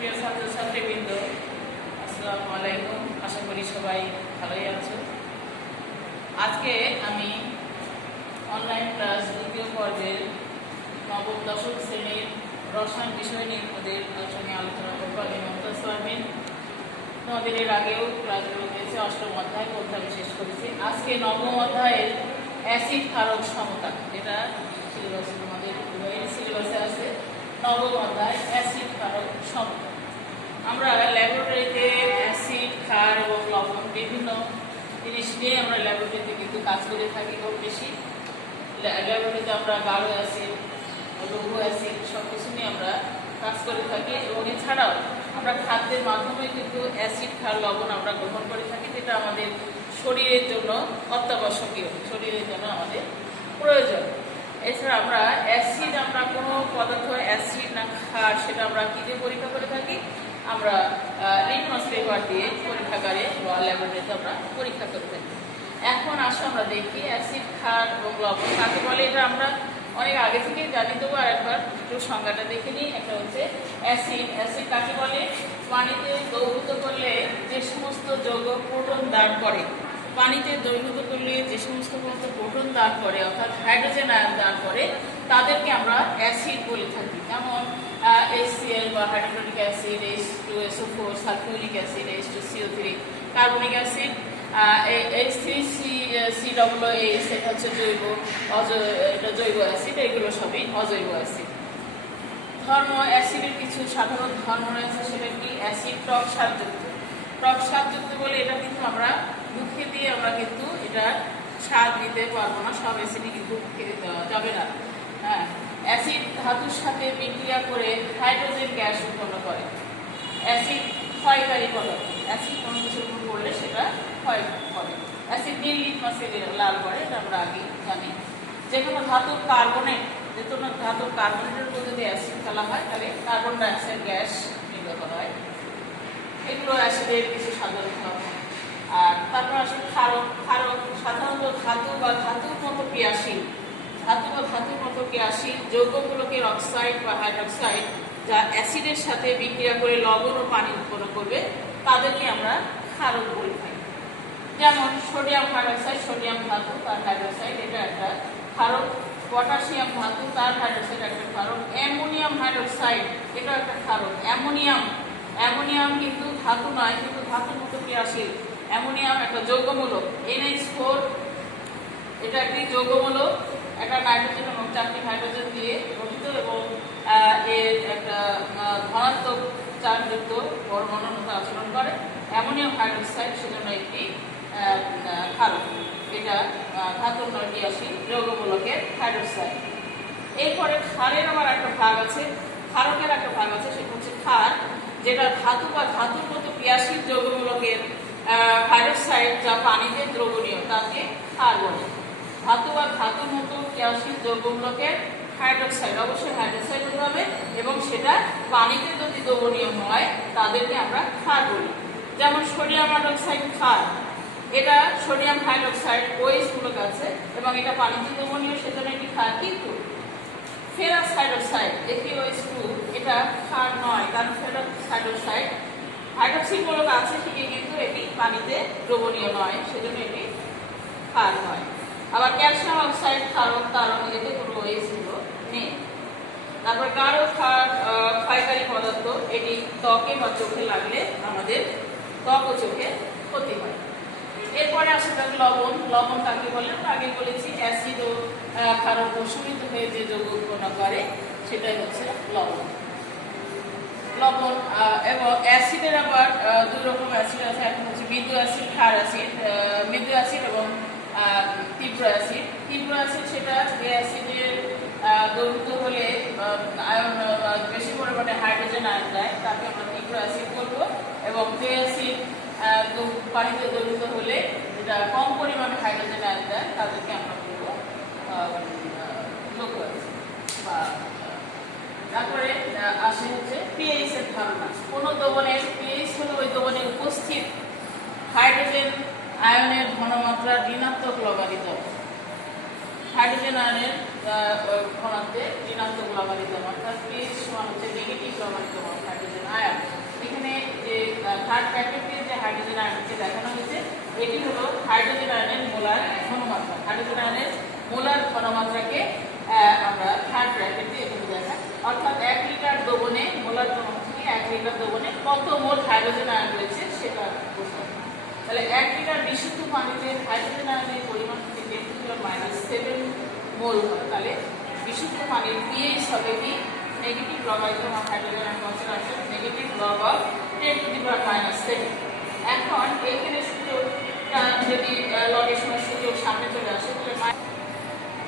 প্রিয় ছাত্রছাত্রীবৃন্দ, আসসালামু আলাইকুম। আশা করি সবাই ভালোই আছো। আজকে আমি অনলাইন ক্লাস দ্বিতীয় পর্বের নবম, দশম শ্রেণির রসায়ন বিষয় নিয়ে তোমাদের সঙ্গে আলোচনা করব। আমি মমতাজ সোয়াবিন। তোমাদের এর আগেও ক্লাসগুলো হয়েছে, অষ্টম অধ্যায় পড়তে আমি শেষ করেছি। আজকে নবম অধ্যায়ের অ্যাসিড ক্ষারক সমতা, যেটা সিলেবাসে তোমাদের সিলেবাসে আছে। নবম অধ্যায় অ্যাসিড ক্ষারক সমতা। নিয়ে আমরা ল্যাবরেটরিতে কিন্তু কাজ করে থাকি খুব বেশি। ল্যাবরেটরিতে আমরা গাঢ় অ্যাসিড লঘু অ্যাসিড সব কিছু নিয়ে আমরা কাজ করে থাকি এবং এছাড়াও আমরা খাদ্যের মাধ্যমে কিন্তু অ্যাসিড খার লবণ আমরা গ্রহণ করে থাকি, যেটা আমাদের শরীরের জন্য অত্যাবশ্যকীয়, শরীরের জন্য আমাদের প্রয়োজন। এছাড়া আমরা অ্যাসিড আমরা কোনো পদার্থ অ্যাসিড না খার, সেটা আমরা কী দিয়ে পরীক্ষা করে থাকি? আমরা লিটমাস পেপার দিয়ে পরীক্ষাগারে বা ল্যাবরেটরিতে আমরা পরীক্ষা করে থাকি। এখন আসো আমরা দেখি অ্যাসিড ক্ষার এবং লবণ। কাকে বলে এটা আমরা অনেক আগে থেকেই জানি দেবো আর একবার একটু সংজ্ঞাটা দেখে নিই। একটা হচ্ছে অ্যাসিড অ্যাসিড কাকে বলে? পানিতে দ্রবীভূত করলে যে সমস্ত যৌগ প্রোটন দান করে। পানিতে দ্রবীভূত করলে যে সমস্ত পদার্থ প্রোটন দান করে, অর্থাৎ হাইড্রোজেন আয়ন দান করে, তাদেরকে আমরা অ্যাসিড বলে থাকি। যেমন HCl বা hydrochloric acid H two CO three carbonic acid H three C C double H এটা হচ্ছে জৈব অজ এটা জৈব অ্যাসিড এগুলো সবই অজৈব অ্যাসিড ধর্ম অ্যাসিডের কিছু সাধারণ ধর্ম রয়েছে, সেটা কি? অ্যাসিড টক স্বাদযুক্ত টক স্বাদযুক্ত বলে এটা কিন্তু আমরা মুখে দিয়ে আমরা কিন্তু এটা স্বাদ দিতে পারব না, সব অ্যাসিডই কিন্তু দেওয়া যাবে না। হ্যাঁ। অ্যাসিড ধাতুর সাথে বিক্রিয়া করে হাইড্রোজেন গ্যাস উৎপন্ন করে। অ্যাসিড ক্ষয়কারী পদার্থ। অ্যাসিড কোনো কিছুর উপর পড়লে সেটা ক্ষয় করে। অ্যাসিড নীল লিটমাসে লাল করে এটা আমরা আগে জানি। যে কোনো ধাতুর কার্বনেট যে কোনো ধাতুর কার্বনেটের উপর যদি অ্যাসিড ফেলা হয়, তাহলে কার্বন ডাইঅক্সাইড গ্যাস নির্গত হয়। এগুলো অ্যাসিডের কিছু সাধারণ ধর্ম আর তারপর আসলে ক্ষারক। ক্ষারক সাধারণত ধাতু বা ধাতুর মতো ক্রিয়াশীল। ধাতু বা ধাতুর মতো ক্রিয়াশীল যৌগগুলোকে অক্সাইড বা হাইড্রক্সাইড যা অ্যাসিডের সাথে বিক্রিয়া করে লবণ ও পানি উৎপন্ন করবে, তাদেরকে আমরা ক্ষারক বলে থাকি। যেমন সোডিয়াম হাইড্রক্সাইড, সোডিয়াম ধাতু, তার হাইড্রক্সাইড, এটা একটা ক্ষারক পটাশিয়াম ধাতু, তার হাইড্রক্সাইড, একটা ক্ষারক অ্যামোনিয়াম হাইড্রক্সাইড এটা একটা ক্ষারক অ্যামোনিয়াম অ্যামোনিয়াম কিন্তু ধাতু নয়, কিন্তু ধাতুর মতো ক্রিয়াশীল অ্যামোনিয়াম একটা যৌগমূলক, এনএইচ ফোর, এটা একটি যৌগমূলক। একটা নাইট্রোজেন এবং চারটি হাইড্রোজেন দিয়ে গঠিত এবং এর একটা ধনাত্মক চার্জযুক্ত পরমাণুর মতো আচরণ করে। অ্যামোনিয়াম হাইড্রোক্সাইড সেজন্য একটি ক্ষারক। এটা ধাতুর নয় ক্রিয়াশীল যৌগমূলকের হাইড্রোক্সাইড এরপরে ক্ষারের আবার একটা ভাগ আছে। ক্ষারকের একটা ভাগ আছে, সেটা হচ্ছে ক্ষার, যেটা ধাতু বা ধাতুর মতো ক্রিয়াশীল যৌগমূলকের হাইড্রোক্সাইড যা পানিতে দ্রবণীয়, তাকে ক্ষার বলে। ধাতু বা ধাতুর মতো ক্রিয়াশীল দ্রব্যগুলোকে হাইড্রোক্সাইড অবশ্যই হাইড্রোক্সাইড হতে হবে এবং সেটা পানিতে যদি দ্রবণীয় হয়, তাদেরকে আমরা ক্ষার বলি। যেমন সোডিয়াম হাইড্রোক্সাইড ক্ষার, এটা সোডিয়াম হাইড্রোক্সাইড মূলক আছে এবং এটা পানিতে দ্রবণীয়, সেজন্য এটি ক্ষার কিন্তু। ফেরাস হাইড্রোক্সাইড এফিওএইচ টু এটা ক্ষার নয়, কারণ ফেরাস হাইড্রোক্সাইড হাইড্রোক্সিড মূলক আছে ঠিকই কিন্তু এটি পানিতে দ্রবণীয় নয়, সেজন্য এটি ক্ষার নয়। আবার ক্যালসিয়াম অক্সাইড ক্ষারক কারণ এতে কোনো মূলক নেই। তারপর ক্ষার ক্ষয়কারী পদার্থ, এটি ত্বকে বা চোখে লাগলে আমাদের ত্বক ও চোখে ক্ষতি হয়। এরপরে আসে থাকবে লবণ। লবণ কাকে বলে? আমরা আগে বলেছি অ্যাসিড ও ক্ষারক সমৃদ্ধ হয়ে যে যৌগ উৎপন্ন করে, সেটাই হচ্ছে লবণ। লবণ এবং অ্যাসিডের আবার দুই রকম অ্যাসিড আছে। একটা হচ্ছে মৃদু অ্যাসিড, ক্ষার অ্যাসিড মৃদু অ্যাসিড এবং তীব্র অ্যাসিড। তীব্র অ্যাসিড সেটা যে অ্যাসিডের দ্রবীভূত হলে আয়ন বেশি পরিমাণে হাইড্রোজেন আয়ন দেয়, তাকে আমরা তীব্র অ্যাসিড বলব। এবং যে অ্যাসিড পানিতে দ্রবীভূত হলে যেটা কম পরিমাণে হাইড্রোজেন আয়ন দেয়, তাদেরকে আমরা বলব অ্যাসিড বা তারপরে আসে হচ্ছে পিএইচ এর ধারণা। কোনো দ্রবণের পিএইচ হলো ওই দ্রবণে উপস্থিত হাইড্রোজেন আয়নের ঘনমাত্রা ঋণাত্মক লগারিদম। হাইড্রোজেন আয়নের ঘনাত্বে ঋণাত্মক লগারিদম, অর্থাৎ পিএইচ হচ্ছে নেগেটিভ লগারিদম হাইড্রোজেন আয়ন এখানে যে থার্ড প্যাকেটে যে হাইড্রোজেন আয়নকে দেখানো হয়েছে, এটি হলো হাইড্রোজেন আয়নের মোলার ঘনমাত্রা। হাইড্রোজেন আয়নের মোলার ঘনমাত্রাকে আমরা থার্ড ব্র্যাকেট দিয়ে এখানে দেখাই। অর্থাৎ এক লিটার দ্রবণে মোলার ঘনমাত্রা এক লিটার দ্রবণে কত মোল হাইড্রোজেন আয়ন রয়েছে সেটা প্রশ্ন। তাহলে এক লিটার বিশুদ্ধ পানিতে হাইড্রোজেন আয়নের পরিমাণ থেকে টেন টু মাইনাস সেভেন মোল হয়। তাহলে বিশুদ্ধ পানির পিএইচ হবে কি negative logarithm of hydrogen ion concentration negative log of ten to the power minus seven এখন এইখানে সূচকটা যদি লগের সময় সূচক সামনে চলে আসে, তাহলে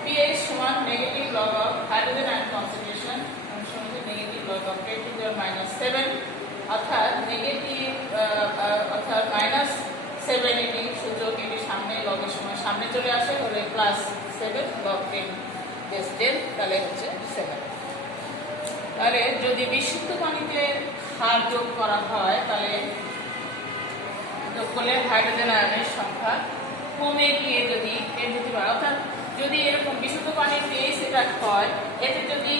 পিএইচ সমান negative log of hydrogen ion concentration negative log of ten to power minus seven অর্থাৎ নেগেটিভ অর্থাৎ মাইনাস সেভেন এটি সূচক এটি সামনে লগের সময় সামনে চলে আসে, হলে plus seven log ten base ten তাহলে হচ্ছে সেভেন তাহলে যদি বিশুদ্ধ পানিতে ক্ষার যোগ করা হয়, তাহলে যোগ করলে হাইড্রোজেন আয়নের সংখ্যা কমে গিয়ে যদি টু দি অর্থাৎ যদি এরকম বিশুদ্ধ পানির পিএইচ এটা হয়, এতে যদি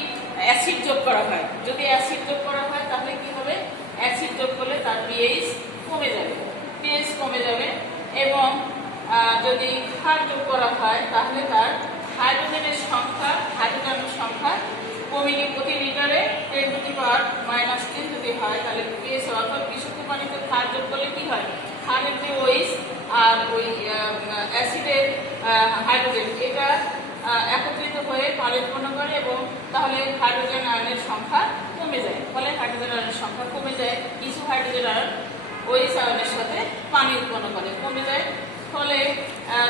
অ্যাসিড যোগ করা হয়, যদি অ্যাসিড যোগ করা হয় তাহলে কি হবে অ্যাসিড যোগ করলে তার পিএইচ কমে যাবে পিএইচ কমে যাবে এবং যদি ক্ষার যোগ করা হয়, তাহলে তার হাইড্রোজেনের সংখ্যা হাইড্রোজেনের সংখ্যা কমে গিয়ে প্রতি লিটারে ten to the power minus ten যদি হয়। তাহলে পিএইচ অর্থাৎ বিশুদ্ধ পানিতে ক্ষার যোগ করলে কী হয়? ক্ষারের যে ওইস আর ওই অ্যাসিডের হাইড্রোজেন, এটা একত্রিত হয়ে পানি উৎপন্ন করে এবং তাহলে হাইড্রোজেন আয়নের সংখ্যা কমে যায়। ফলে হাইড্রোজেন আয়নের সংখ্যা কমে যায়। কিছু হাইড্রোজেন আয়ন ওই আয়নের সাথে পানি উৎপন্ন করে কমে যায়। ফলে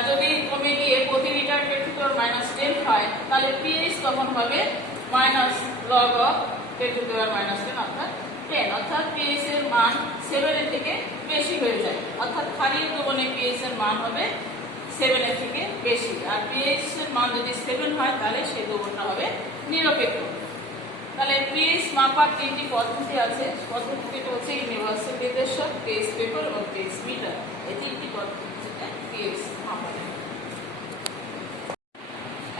যদি কমে গিয়ে প্রতি লিটার পেট্রোল মাইনাস টেন হয়, তাহলে পিএইচ তখন হবে minus log of petrol minus ten অর্থাৎ টেন অর্থাৎ পিএইচ এর মান সেভেনের থেকে বেশি হয়ে যায়। অর্থাৎ ক্ষারীয় দ্রবণে পিএইচ এর মান হবে সেভেনের থেকে বেশি। আর পিএইচ এর মান যদি সেভেন হয়, তাহলে সেই দ্রবণটা হবে নিরপেক্ষ। তাহলে পিএইচ মাপার তিনটি পদ্ধতি আছে। পদ্ধতিটা হচ্ছে ইউনিভার্সাল নির্দেশক পিএইচ পেপার এবং পিএইচ মিটার এই তিনটি পদ্ধতিতে পিএইচ মাপা যায়।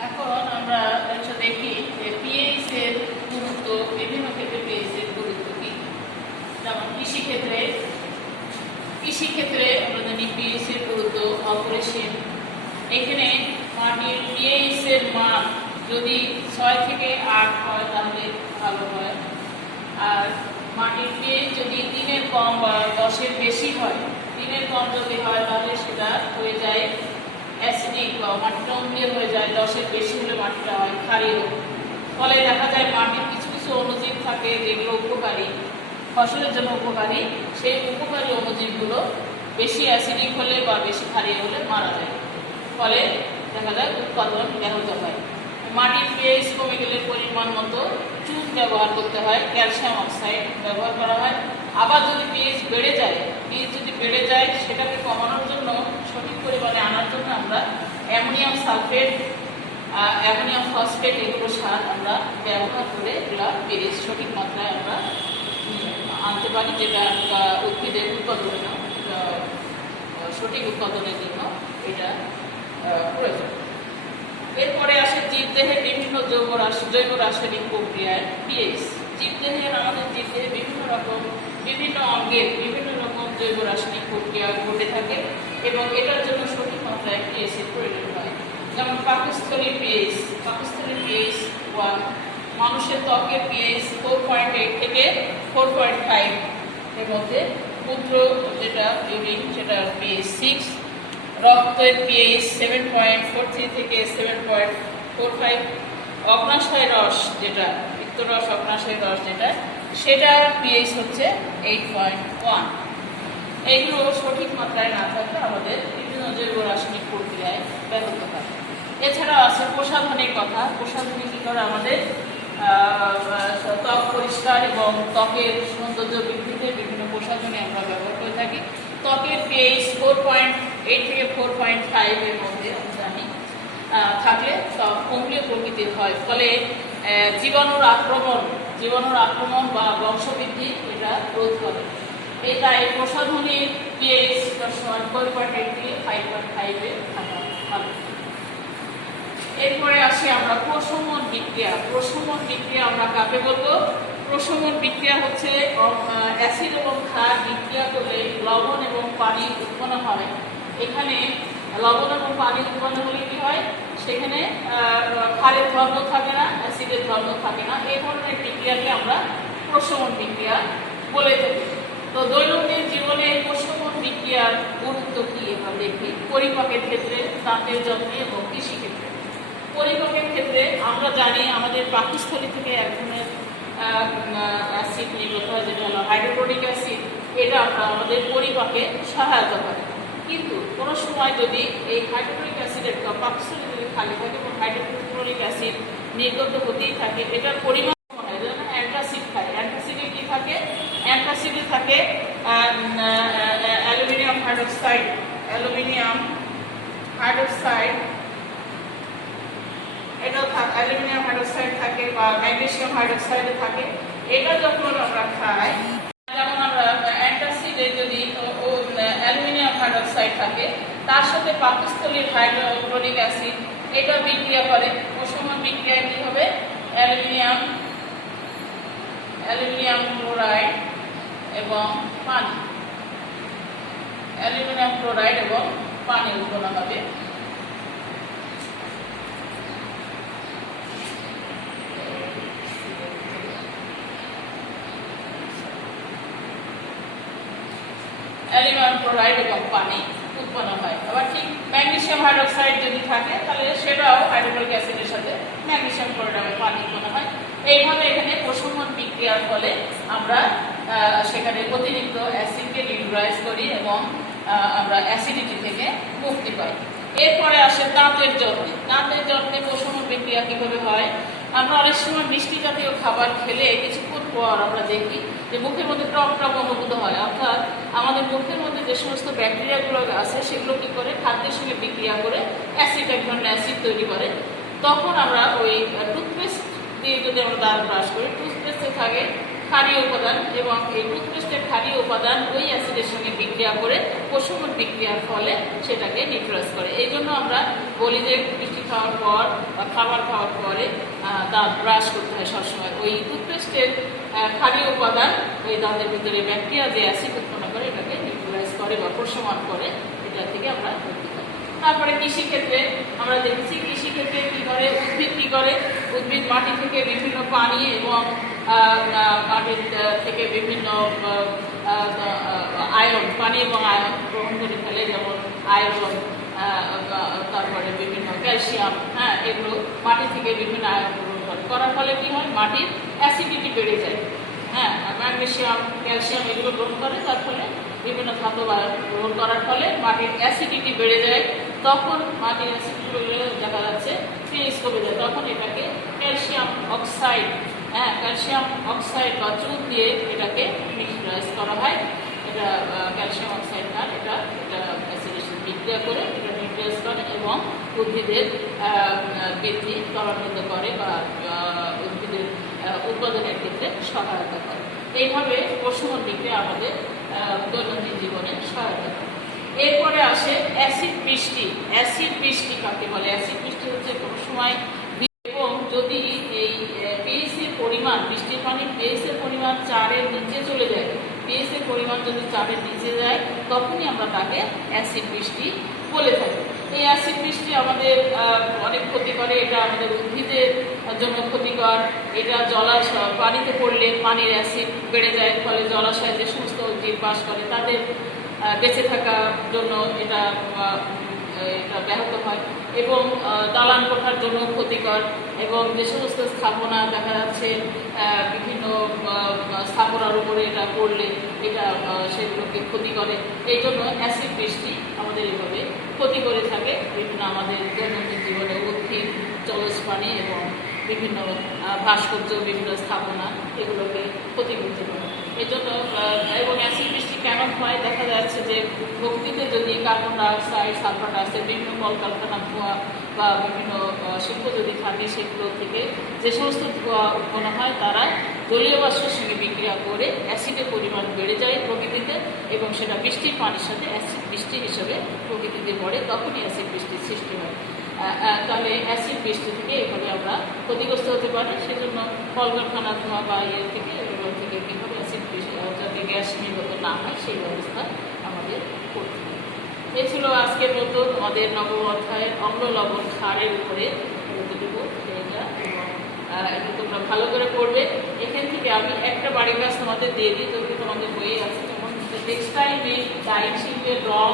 এখন আমরা একটা দেখি যে পিএইচ এর গুরুত্ব বিভিন্ন ক্ষেত্রে পিএইচ এর গুরুত্ব কি যেমন কৃষি ক্ষেত্রে কৃষি ক্ষেত্রে আমরা জানি পিএইচ এর গুরুত্ব অপরিসীম এখানে মাটির পিএইচ এর মান যদি ছয় থেকে আট হয় তাহলে ভালো হয় আর মাটির পিএইচ যদি তিনের কম বা দশের বেশি হয় তিনের কম যদি হয়, তাহলে সেটা হয়ে যায় অ্যাসিডিক বা মাটিটা অম্লীয় হয়ে যায় দশের বেশি হলে মাটিটা হয় ক্ষারীয়। ফলে দেখা যায় মাটির কিছু কিছু অণুজীব থাকে যেগুলো উপকারী, ফসলের জন্য উপকারী। সেই উপকারী অণুজীবগুলো বেশি অ্যাসিডিক হলে বা বেশি ক্ষারীয় হলে মারা যায়। ফলে দেখা যায় উৎপাদন ব্যাহত হয়। মাটির পিএইচ কমে গেলে পরিমাণ মতো চুন ব্যবহার করতে হয়, ক্যালসিয়াম অক্সাইড ব্যবহার করা হয়। আবার যদি পিএইচ বেড়ে যায় পিএইচ যদি বেড়ে যায়, সেটাকে কমানোর জন্য সঠিক পরিমাণে আনার জন্য আমরা অ্যামোনিয়াম সালফেট অ্যামোনিয়াম ফসফেট এগুলো সার আমরা ব্যবহার করে এগুলো পিএইচ সঠিক মাত্রায় আমরা আনতে পারি, যেটা উদ্ভিদের উৎপাদনের সঠিক উৎপাদনের জন্য এটা প্রয়োজন। এরপরে আসে জীবদেহের বিভিন্ন জৈব রাস- জৈব রাসায়নিক প্রক্রিয়ায় পিএইচ জীবদেহের আমাদের জীবদেহে বিভিন্ন রকম বিভিন্ন অঙ্গের বিভিন্ন রকম জৈব রাসায়নিক প্রক্রিয়া ঘটে থাকে এবং এটার জন্য সঠিক মাত্রায় পিএইচ এর প্রয়োজন হয়। যেমন পাকস্থলীর পিএইচ পাকস্থলীর পিএইচ ওয়ান মানুষের ত্বকের পিএইচ ফোর পয়েন্ট এইট থেকে ফোর পয়েন্ট ফাইভ এর মধ্যে মূত্র যেটা ইউরিন সেটা পিএইচ সিক্স রক্তের pH seven point four three থেকে সেভেন পয়েন্ট ফোর ফাইভ অগ্নাশয় রস যেটা, পিত্তরস, অগ্নাশয় রস যেটা সেটার পিএইচ হচ্ছে এইট পয়েন্ট ওয়ান এইগুলো সঠিক মাত্রায় না থাকলে আমাদের বিভিন্ন জৈব রাসায়নিক প্রক্রিয়ায় ব্যাহত হয়। এছাড়াও আছে প্রসাধনের কথা। প্রসাধনী কী করে আমাদের ত্বক পরিষ্কার এবং ত্বকের সৌন্দর্য বৃদ্ধিতে বিভিন্ন প্রসাধনী আমরা ব্যবহার করে থাকি। ত্বকের পিএইচ ফোর পয়েন্ট এইট থেকে ফোর পয়েন্ট ফাইভের মধ্যে জানি থাকলে ত্বক অম্লীয় প্রকৃতির হয়। ফলে জীবাণুর আক্রমণ জীবাণুর আক্রমণ বা বংশবৃদ্ধি এটা রোধ করে। এটা এই প্রসাধনীর পিএইচ ফাইভ পয়েন্ট ফাইভে এরপরে আসি আমরা প্রশমন বিক্রিয়া। প্রশমন বিক্রিয়া আমরা কাকে বলব? প্রশমন বিক্রিয়া হচ্ছে অ্যাসিড এবং ক্ষার বিক্রিয়া করলে লবণ এবং পানি উৎপন্ন হয়। এখানে লবণ এবং পানি উৎপন্ন হলে কি হয়? সেখানে ক্ষারের ধর্ম থাকে না, অ্যাসিডের ধর্ম থাকে না। এই ধরনের বিক্রিয়াকে আমরা প্রশমন বিক্রিয়া বলে থাকি। তো দৈনন্দিন জীবনে প্রশমন বিক্রিয়ার গুরুত্ব কি আমরা দেখি? পরিপাকের ক্ষেত্রে দাঁতের যত্নে এবং কৃষি ক্ষেত্রে পরিপাকের ক্ষেত্রে আমরা জানি, আমাদের পাকস্থলী থেকে এক ধরনের অ্যাসিড নির্গত হয়, যেটা হলো হাইড্রোক্লোরিক অ্যাসিড এটা আমরা আমাদের পরিপাকে সহায়তা করে। কিন্তু কোনো সময় যদি এই হাইড্রোক্লোরিক অ্যাসিডের পাকস্থলী যদি খালি থাকে এবং হাইড্রোক্লোরিক অ্যাসিড নির্গত হতেই থাকে, এটার পরিমাণ অ্যান্টাসিড খায়। অ্যান্টাসিডে কি থাকে? অ্যান্টাসিডে থাকে অ্যালুমিনিয়াম হাইড্রোক্সাইড অ্যালুমিনিয়াম হাইড্রোক্সাইড এটাও থাকে অ্যালুমিনিয়াম হাইড্রোক্সাইড থাকে বা ম্যাগনেসিয়াম হাইড্রোক্সাইড থাকে। এটা যখন আমরা খাই যেমন আমরা অ্যান্টাসিডে যদি ও- ও হাইড্রোক্সাইড থাকে। তার সাথে পাকস্থলীর হাইড্রোক্লোরিক অ্যাসিড, এটা বিক্রিয়া করে। প্রসম বিক্রিয়ায় কী হবে? অ্যালুমিনিয়াম অ্যালুমিনিয়াম ক্লোরাইড এবং পানি। অ্যালুমিনিয়াম ক্লোরাইড এবং পানি উৎপন্ন হবে। অ্যালুমিনিয়াম ক্লোরাইড এবং পানি উৎপন্ন হয়। আবার ঠিক ম্যাগনেসিয়াম হাইড্রোক্সাইড যদি থাকে, তাহলে সেটাও হাইড্রোক্লোরিক অ্যাসিডের সাথে ম্যাগনেসিয়াম ক্লোরাইড এবং পানি উৎপন্ন হয়। এইভাবে এখানে প্রশমন বিক্রিয়ার ফলে আমরা সেখানে অতিরিক্ত অ্যাসিডকে নিউট্রাইজ করি এবং আমরা অ্যাসিডিটি থেকে মুক্তি পাই। এরপরে আসে দাঁতের যত্নে। দাঁতের যত্নে প্রশমন বিক্রিয়া কীভাবে হয়? আমরা অনেক সময় মিষ্টি জাতীয় খাবার খেলে কিছুক্ষণ পর আমরা দেখি যে মুখের মধ্যে টক টক অনুভূত হয়। অর্থাৎ আমাদের মুখের মধ্যে যে সমস্ত ব্যাকটেরিয়াগুলো আছে, সেগুলো কী করে? খাদ্যের সঙ্গে বিক্রিয়া করে অ্যাসিড এক ধরনের অ্যাসিড তৈরি করে। তখন আমরা ওই টুথপেস্ট দিয়ে যদি আমরা দাঁত ব্রাশ করি টুথপেস্টে থাকে ক্ষারীয় উপাদান এবং এই টুথপেস্টের ক্ষারীয় উপাদান ওই অ্যাসিডের সঙ্গে বিক্রিয়া করে প্রশমন বিক্রিয়ার ফলে সেটাকে নিউট্রাইজ করে। এই জন্য আমরা বলি যে মিষ্টি খাওয়ার পর বা খাবার খাওয়ার পরে দাঁত ব্রাশ করতে হয় সবসময়। ওই টুথপেস্টের ক্ষারীয় উপাদান ওই দাঁতের ভিতরে ব্যাকটেরিয়া যে অ্যাসিড উৎপন্ন করে এটাকে নিউট্রাইজ করে বা প্রশমন করে, এটা থেকে আমরা তারপরে কৃষিক্ষেত্রে আমরা দেখেছি কৃষিক্ষেত্রে কী করে উদ্ভিদ কি করে? উদ্ভিদ মাটি থেকে বিভিন্ন পানি এবং মাটির থেকে বিভিন্ন আয়ন পানি এবং আয়ন গ্রহণ করে ফেলে, যেমন আয়রন তারপরে বিভিন্ন ক্যালসিয়াম হ্যাঁ এগুলো মাটি থেকে বিভিন্ন আয়ন গ্রহণ করে। করার ফলে কি হয়? মাটির অ্যাসিডিটি বেড়ে যায়। হ্যাঁ ম্যাগনেসিয়াম, ক্যালসিয়াম এগুলো গ্রহণ করে তার ফলে বিভিন্ন ধাতু গ্রহণ করার ফলে মাটির অ্যাসিডিটি বেড়ে যায়। তখন মাটির অ্যাসিডিটি বেড়ে দেখা যাচ্ছে পিএইচ কমে যায়। তখন এটাকে ক্যালসিয়াম অক্সাইড হ্যাঁ ক্যালসিয়াম অক্সাইড বা চুন দিয়ে এটাকে মিক্সচারাইজ করা হয়। এটা ক্যালসিয়াম অক্সাইড না, এটা এটা অ্যাসিডেশন বিক্রিয়া করে এটা নিউট্রাইজ করে এবং উদ্ভিদের বৃদ্ধি ত্বরান্বিত করে বা উদ্ভিদের উৎপাদনের ক্ষেত্রে সহায়তা করে। এইভাবে প্রশমন বিক্রিয়া আমাদের দৈনন্দিন জীবনে সহায়তা করে। এরপরে আসে অ্যাসিড বৃষ্টি। অ্যাসিড বৃষ্টি কাকে বলে? অ্যাসিড বৃষ্টি হচ্ছে কোনো সময় এবং যদি এই পিএইচ এর পরিমাণ বৃষ্টির পানির পিএইচ এর পরিমাণ চারের নিচে চলে যায়। পিএইচ এর পরিমাণ যদি চারের নিচে যায়, তখনই আমরা তাকে অ্যাসিড বৃষ্টি বলে থাকি। এই অ্যাসিড বৃষ্টি আমাদের অনেক ক্ষতি করে। এটা আমাদের উদ্ভিদের জন্য ক্ষতিকর। এটা জলাশয় পানিতে পড়লে পানির অ্যাসিড বেড়ে যায়, ফলে জলাশয়ে যে সমস্ত উদ্ভিদ বাস করে, তাদের বেঁচে থাকার জন্য এটা এটা ব্যাহত হয়। এবং দালান কোঠার জন্য ক্ষতিকর এবং যে সমস্ত স্থাপনা দেখা যাচ্ছে বিভিন্ন স্থাপনার উপরে এটা পড়লে এটা সেগুলোকে ক্ষতি করে। এই জন্য অ্যাসিড বৃষ্টি আমাদের এইভাবে ক্ষতি করে থাকে। বিভিন্ন আমাদের দৈনন্দিন জীবনে উদ্ভিদ জলজ পানি এবং বিভিন্ন ভাস্কর্য, বিভিন্ন স্থাপনা এগুলোকে ক্ষতি করতে পারে এই জন্য এবং অ্যাসিড বৃষ্টি কেন হয় দেখা যাচ্ছে যে প্রকৃতিতে যদি কার্বন ডাইঅক্সাইড সালফার ডাইঅক্সাইড বিভিন্ন কলকারখানা ধোঁয়া বা বিভিন্ন শিল্প যদি থাকে সেগুলো থেকে যে সমস্ত ধোঁয়া উৎপন্ন হয় তারা জলীয় বাষ্পের সঙ্গে বিক্রিয়া করে অ্যাসিডের পরিমাণ বেড়ে যায় প্রকৃতিতে এবং সেটা বৃষ্টির পানির সাথে অ্যাসিড বৃষ্টি হিসেবে প্রকৃতিতে পড়ে, তখনই অ্যাসিড বৃষ্টির সৃষ্টি হয়। তাহলে অ্যাসিড বৃষ্টি থেকে এভাবে আমরা ক্ষতিগ্রস্ত হতে পারি, সেজন্য কলকারখানা ধোঁয়া বা ইয়ে থেকে এগুলো থেকে কীভাবে অ্যাসিড বৃষ্টি আহ, যাতে গ্যাস নির্গত না হয়, সেই ব্যবস্থা আমাদের করতে হবে। এই ছিল আজকের মতো তোমাদের নবম অধ্যায়ের অম্ল লবণ ক্ষারের উপরে যতটুকু সেইটা এবং এটা তোমরা ভালো করে পড়বে। এখান থেকে আমি একটা বাড়ির কাজ তোমাদের দিয়ে দিই তবে তোমাদের বইয়ে আছে। যেমন টেক্সটাইল মিল ডাইং শিল্পের রং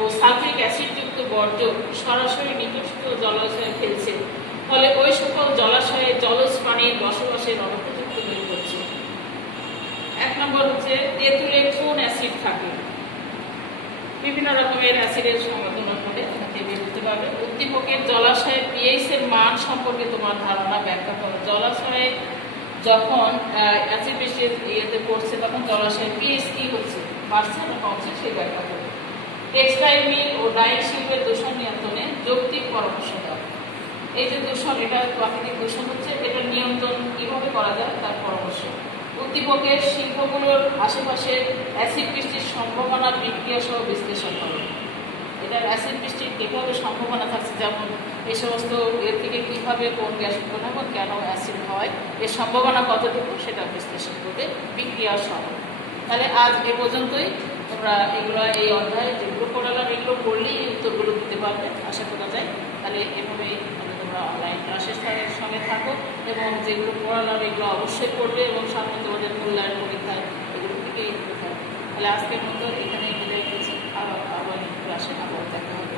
ও সালফিক অ্যাসিডযুক্ত বর্জ্য সরাসরি নিকৃষ্ট জলাশয়ে ফেলছে। ফলে ওই সকল জলাশয়ে জলজ প্রাণীর বসবাসের এক নম্বর হচ্ছে তেঁতুলে কোন অ্যাসিড থাকে? বিভিন্ন রকমের অ্যাসিডের সমাধান করে এখান থেকে বের করতে পারবে। উদ্দীপকের জলাশয়ে পিএইচ এর মান সম্পর্কে তোমার ধারণা ব্যাখ্যা করো। জলাশয়ে যখন অ্যাসিড বৃষ্টির ইয়েতে পড়ছে, তখন জলাশয়ে পিএইচ কি হচ্ছে? বাড়ছে না কমছে সেই ব্যাখ্যা করবে টেক্সটাইল মিল ও ডাইং শিল্পের দূষণ নিয়ন্ত্রণে যৌক্তিক পরামর্শ দাও। এই যে দূষণ, এটা প্রাকৃতিক দূষণ হচ্ছে, এটা নিয়ন্ত্রণ কীভাবে করা যায় তার পরামর্শ। উদ্দীপকের শিল্পগুলোর আশেপাশে অ্যাসিড বৃষ্টির সম্ভাবনা বিক্রিয়া সহ বিশ্লেষণ করো এটার অ্যাসিড বৃষ্টির কীভাবে সম্ভাবনা থাকছে, যেমন এই সমস্ত এর থেকে কীভাবে কোন গ্যাস উৎপন্ন হয় কেন অ্যাসিড হয়, এর সম্ভাবনা কতটুকু সেটা বিশ্লেষণ করবে বিক্রিয়া সহ। তাহলে আজ এ পর্যন্তই। তোমরা এগুলো এই অধ্যায় যেগুলো পড়ালাম, এগুলো পড়লেই উত্তরগুলো দিতে পারবে, আশা করা যায়। তাহলে এভাবেই তোমরা অনলাইন ক্লাসের সঙ্গে থাকো। এবং যেগুলো পড়ালাম, এগুলো অবশ্যই পড়বে এবং সামনে তোমাদের মূল্যায়ন পরীক্ষায় এগুলো থেকে তাহলে আজকের মতো এখানে বিদায় আবার আবার ক্লাসে আবার দেখা হবে।